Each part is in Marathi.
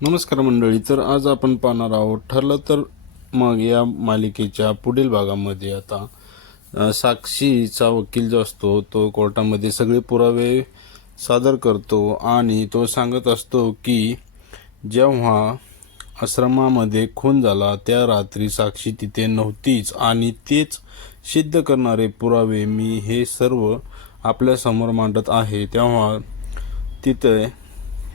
नमस्कार मंडळी तर आज आपण पाहणार आहोत ठरलं तर मग या मालिकेच्या पुढील भागामध्ये आता साक्षीचा वकील जो असतो तो कोर्टामध्ये सगळे पुरावे सादर करतो आणि तो सांगत असतो की जेव्हा आश्रमामध्ये खून झाला त्या रात्री साक्षी तिथे नव्हतीच आणि तेच सिद्ध करणारे पुरावे मी हे सर्व आपल्यासमोर मांडत आहे. तेव्हा तिथे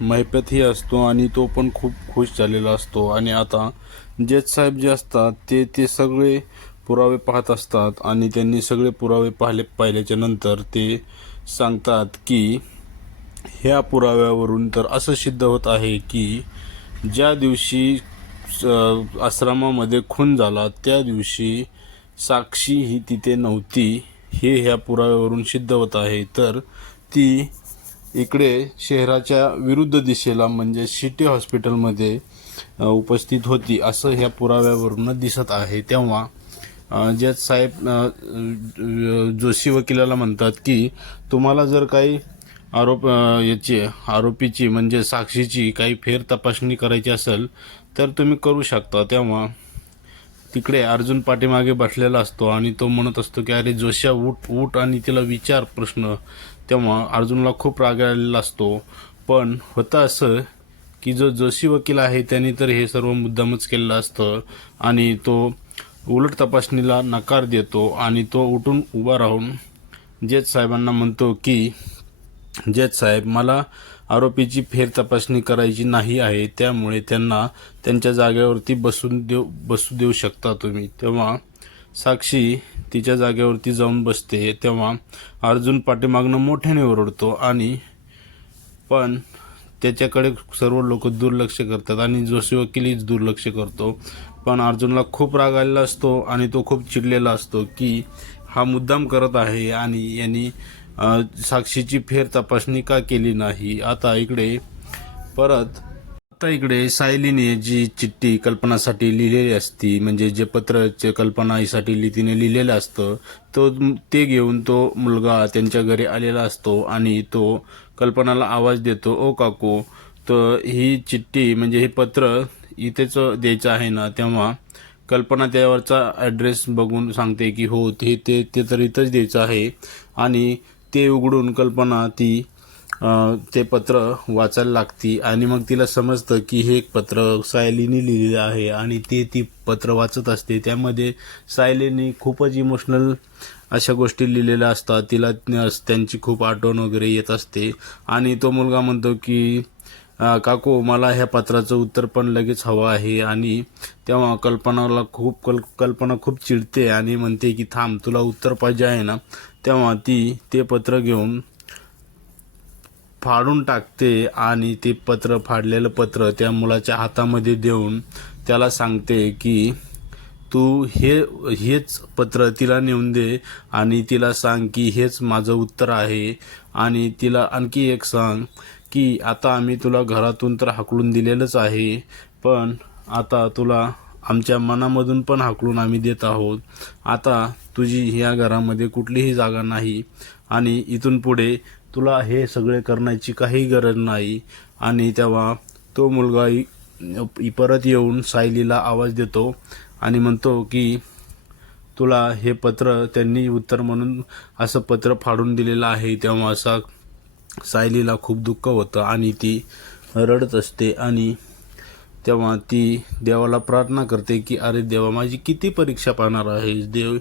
महिपतही असतो आणि तो पण खूप खुश झालेला असतो. आणि आता जज साहेब जे असतात ते ते सगळे पुरावे पाहत असतात आणि त्यांनी सगळे पुरावे पाहिले पाहिल्याच्या नंतर ते सांगतात की ह्या पुराव्यावरून तर असं सिद्ध होत आहे की ज्या दिवशी आश्रमामध्ये खून झाला त्या दिवशी साक्षी ही तिथे नव्हती. हे ह्या पुराव्यावरून सिद्ध होत आहे. तर ती इकडे शहराच्या विरुद्ध दिशेला म्हणजे सिटी हॉस्पिटलमध्ये उपस्थित होती असं ह्या पुराव्यावरून दिसत आहे. तेव्हा जज साहेब जोशी वकिलाला म्हणतात की तुम्हाला जर काही आरोप याची आरोपीची म्हणजे साक्षीची काही फेर तपासणी करायची असेल तर तुम्ही करू शकता. तेव्हा तिकडे अर्जुन पाठीमागे बसलेला असतो आणि तो म्हणत असतो की अरे जोशा उठ उठ. आणि तिला विचार प्रश्न तेव्हा अर्जुनला खूप राग आलेला असतो. पण होतं असं की जो जोशी वकील आहे त्याने तर हे सर्व मुद्दामच केलेलं असतं आणि तो उलट तपासणीला नकार देतो आणि तो उठून उभा राहून जज साहेबांना म्हणतो की जज साहेब मला आरोपीची फेर तपासणी करायची नाही आहे त्यामुळे त्यांना त्यांच्या जागेवरती बसून देऊ बसू देऊ शकता तुम्ही. तेव्हा साक्षी तिच्या जागेवरती जाऊन बसते तेव्हा अर्जुन पाठीमागनं मोठ्याने ओरडतो आणि पण त्याच्याकडे सर्व लोक दुर्लक्ष करतात आणि जोशी वकीलच दुर्लक्ष करतो. पण अर्जुनला खूप राग आलेला असतो आणि तो खूप चिडलेला असतो की हा मुद्दाम करत आहे आणि यांनी साक्षीची फेर तपासणी का केली नाही? आता इकडे परत आता इकडे सायलीने जी चिठ्ठी कल्पनासाठी लिहिलेली असती म्हणजे जे पत्र कल्पनासाठी लि- तिने लिहिलेलं असतं तो ते घेऊन तो मुलगा त्यांच्या घरी आलेला असतो आणि तो कल्पनाला आवाज देतो ओ काकू तर ही चिठ्ठी म्हणजे हे पत्र इथेच द्यायचं आहे ना? तेव्हा कल्पना त्यावरचा ॲड्रेस बघून सांगते की हो ते ते ते तर इथंच द्यायचं आहे. आणि ते उघडून कल्पना ती ते पत्र वाचायला लागती आणि मग तिला समजतं की हे एक पत्र सायलीने लिहिलेलं आहे आणि ते ती पत्र वाचत असते. त्यामध्ये सायलीने खूपच इमोशनल अशा गोष्टी लिहिलेल्या असतात. तिला त्यांची खूप आठवण वगैरे येत असते. आणि तो मुलगा म्हणतो की काकू मला ह्या पत्राचं उत्तर पण लगेच हवं आहे. आणि तेव्हा कल्पनाला खूप कल कल्पना खूप चिडते आणि म्हणते की थांब तुला उत्तर पाहिजे आहे ना? तेव्हा ती ते पत्र घेऊन फाडून टाकते आणि ते पत्र फाडलेलं पत्र त्या मुलाच्या हातामध्ये देऊन त्याला सांगते की तू हे हेच पत्र तिला नेऊन दे आणि तिला सांग की हेच माझं उत्तर आहे. आणि तिला आणखी एक सांग की आता आम्ही तुला घरातून तर हाकलून दिलेलंच आहे पण आता तुला आमच्या मनामधून पण हाकलून आम्ही देत आहोत. आता तुझी ह्या घरामध्ये कुठलीही जागा नाही आणि इथून पुढे तुला हे सगळे करण्याची काही गरज नाही. आणि तेव्हा तो मुलगा इ- परत येऊन सायलीला आवाज देतो आणि म्हणतो की तुला हे पत्र त्यांनी उत्तर म्हणून असं पत्र फाडून दिलेलं आहे. तेव्हा असा सायलीला खूप दुःख होतं आणि ती रडत असते आणि तेव्हा ती देवाला प्रार्थना करते की अरे देवा माझी किती परीक्षा पाहणार आहे देव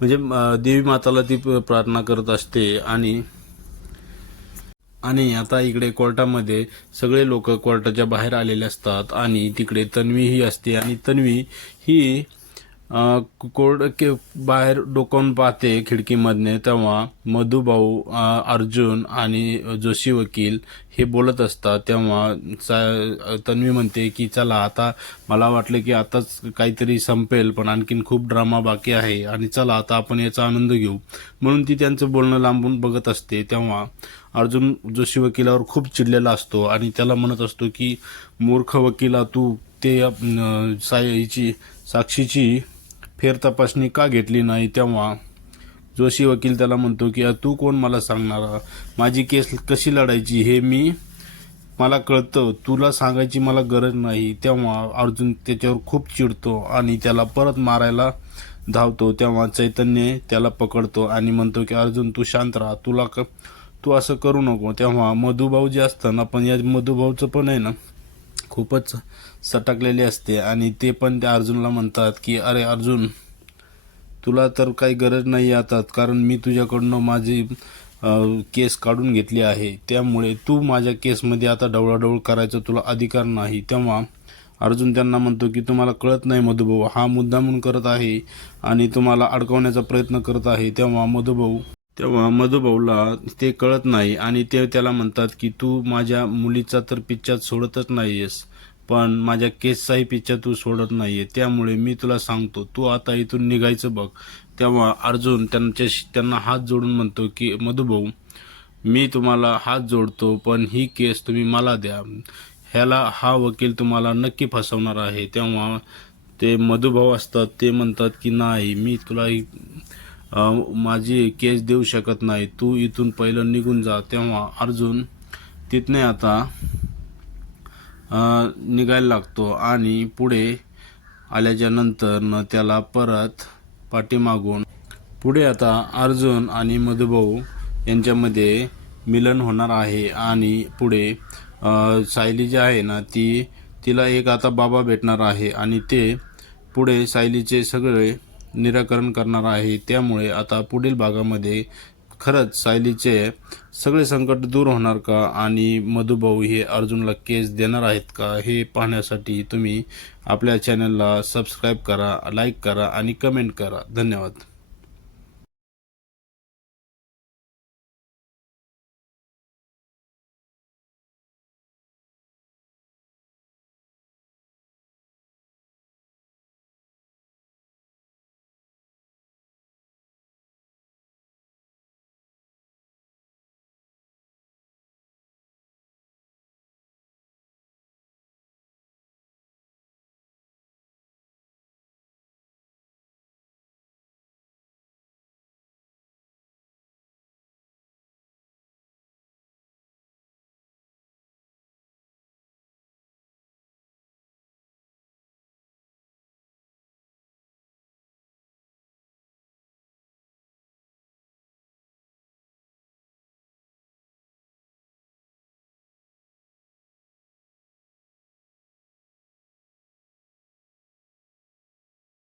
म्हणजे देवी माताला ती प- प्रार्थना करत असते आणि आणि आता इकडे कोर्टामध्ये सगळे लोक कोर्टाच्या बाहेर आलेले असतात आणि तिकडे तन्वी ही असते आणि तन्वी ही कोड के बाहेर डोकावून पाहते खिडकीमधने तेव्हा मधुभाऊ अर्जुन आणि जोशी वकील हे बोलत असतात. तेव्हा चा- तन्वी म्हणते की चला आता मला वाटलं की आताच काहीतरी संपेल पण आणखीन खूप ड्रामा बाकी आहे आणि चला आता आपण याचा आनंद घेऊ. म्हणून ती त्यांचं बोलणं लांबून बघत असते. तेव्हा अर्जुन जोशी वकिलावर खूप चिडलेला असतो आणि त्याला म्हणत असतो की मूर्ख वकिला तू ते सायची साक्षीची फेर तपासणी का घेतली नाही तेव्हा जोशी वकील त्याला म्हणतो की तू कोण मला सांगणार? माझी केस कशी लढायची हे मी मला कळतं. तुला सांगायची मला गरज नाही. तेव्हा अर्जुन त्याच्यावर खूप चिडतो आणि त्याला परत मारायला धावतो. तेव्हा चैतन्य त्याला पकडतो आणि म्हणतो की अर्जुन तू शांत राहा. तुला क तू असं करू नको. तेव्हा मधुभाऊ जे असतं ना पण या मधुभाऊचं पण आहे ना खूपच सटकलेली असते आणि ते पण त्या अर्जुनला म्हणतात की अरे अर्जुन तुला तर काही गरज नाही आता कारण मी तुझ्याकडनं माझी केस काढून घेतली आहे. त्यामुळे तू माझ्या केसमध्ये आता डवळाडवळ करायचा तुला अधिकार नाही. तेव्हा अर्जुन त्यांना म्हणतो की तुम्हाला कळत नाही मधुभाऊ हा मुद्दा म्हणून करत आहे आणि तुम्हाला अडकवण्याचा प्रयत्न करत आहे. तेव्हा मधुभाऊ तेव्हा मधुभाऊला ते कळत नाही आणि ते त्याला म्हणतात की तू माझ्या मुलीचा तर पिच्चा सोडतच नाहीयेस पण माझ्या केसचाही पिच्चा तू सोडत नाहीये. त्यामुळे मी तुला सांगतो तू आता इथून निघायचं बघ. तेव्हा अर्जुन त्यांच्याशी त्यांना हात जोडून म्हणतो की मधुभाऊ मी तुम्हाला हात जोडतो पण ही केस तुम्ही मला द्या. ह्याला हा वकील तुम्हाला नक्की फसवणार आहे. तेव्हा ते मधुभाऊ असतात ते म्हणतात की नाही मी तुला ही, माझी केस देऊ शकत नाही. तू इथून पहिलं निघून जा. तेव्हा अर्जुन तिथने आता निघायला लागतो आणि पुढे आल्याच्यानंतर न त्याला परत पाठीमागून पुढे आता अर्जुन आणि मधुभाऊ यांच्यामध्ये मिलन होणार आहे आणि पुढे सायली जी आहे ना ती तिला एक आता बाबा भेटणार आहे आणि ते पुढे सायलीचे सगळे निराकरण करणार आहे. त्यामुळे आता पुढील भागामध्ये खरंच सायलीचे सगळे संकट दूर होणार का आणि मधुभाऊ हे अर्जुनला केस देणार आहेत का हे पाहण्यासाठी तुम्ही आपल्या चॅनलला सबस्क्राईब करा लाईक करा आणि कमेंट करा. धन्यवाद.